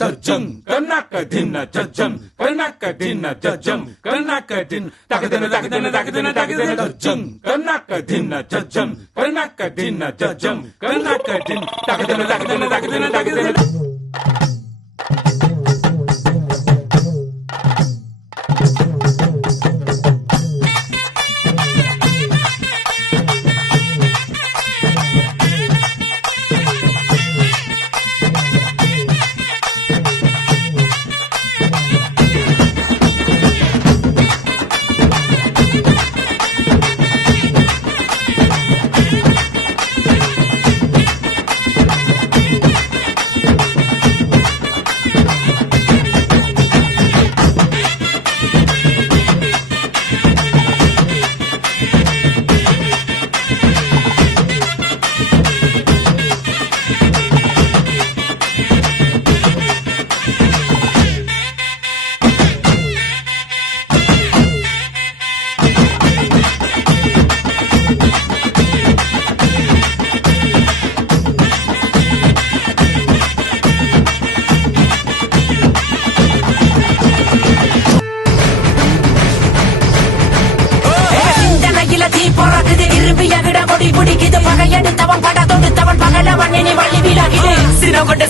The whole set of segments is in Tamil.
தஜம் கண்ணாக்க தின்ன ஜஜம் கண்ணாக்க தின்ன ஜஜம் கண்ணாக்க தின் தகதன தகதன தகதன தகதன தஜம் கண்ணாக்க தின்ன ஜஜம் கண்ணாக்க தின்ன ஜஜம் கண்ணாக்க தின் தகதன தகதன தகதன தகதன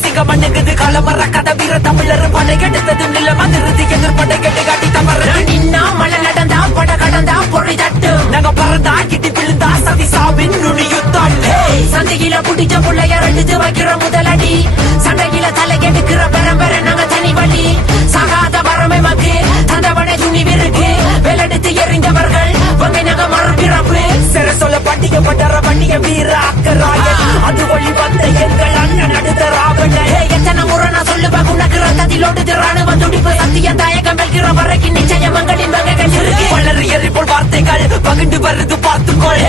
சிங்கமண்ணுக்குது காலமர கதை வீர தமிழர் படை கெடுத்தது நில மந்திரத்தி எதிர்படை கெட்டு காட்டி தமர நின்னா மழை நடந்தா பட கடந்தா பொறி தட்டு நாங்க பறந்தா கிட்டி விழுந்தா சதி சாவின் நுனி யுத்தம் சந்தையில புடிச்ச புள்ளைய ரெண்டு வைக்கிற முதலடி சண்டையில தலை கெடுக்கிற பெரம்பெற நாங்க தனி வழி சகாத வரமை மக்கு தந்தவனை துணிவிருக்கு வெள்ளெடுத்து எறிந்தவர்கள் வங்கை நாங்க மறுபிறப்பு சிற சொல்ல பட்டிக்கப்பட்டற வண்டிய வீர அக்கராய அது ஒளி வந்த எங்கள் அண்ணன் அடுத்த ராவண எத்தனை முறை நான் சொல்லுவேன் உனக்கு ரத்தத்திலோடு ராணுவ துடிப்பு சத்திய தாயகம் வெல்கிற வரைக்கும் நிச்சயம் மங்களின் வகைகள் இருக்கு வளர் எரிபோல் வார்த்தைகள் பகிர்ந்து வருது பார்த்துக்கொள்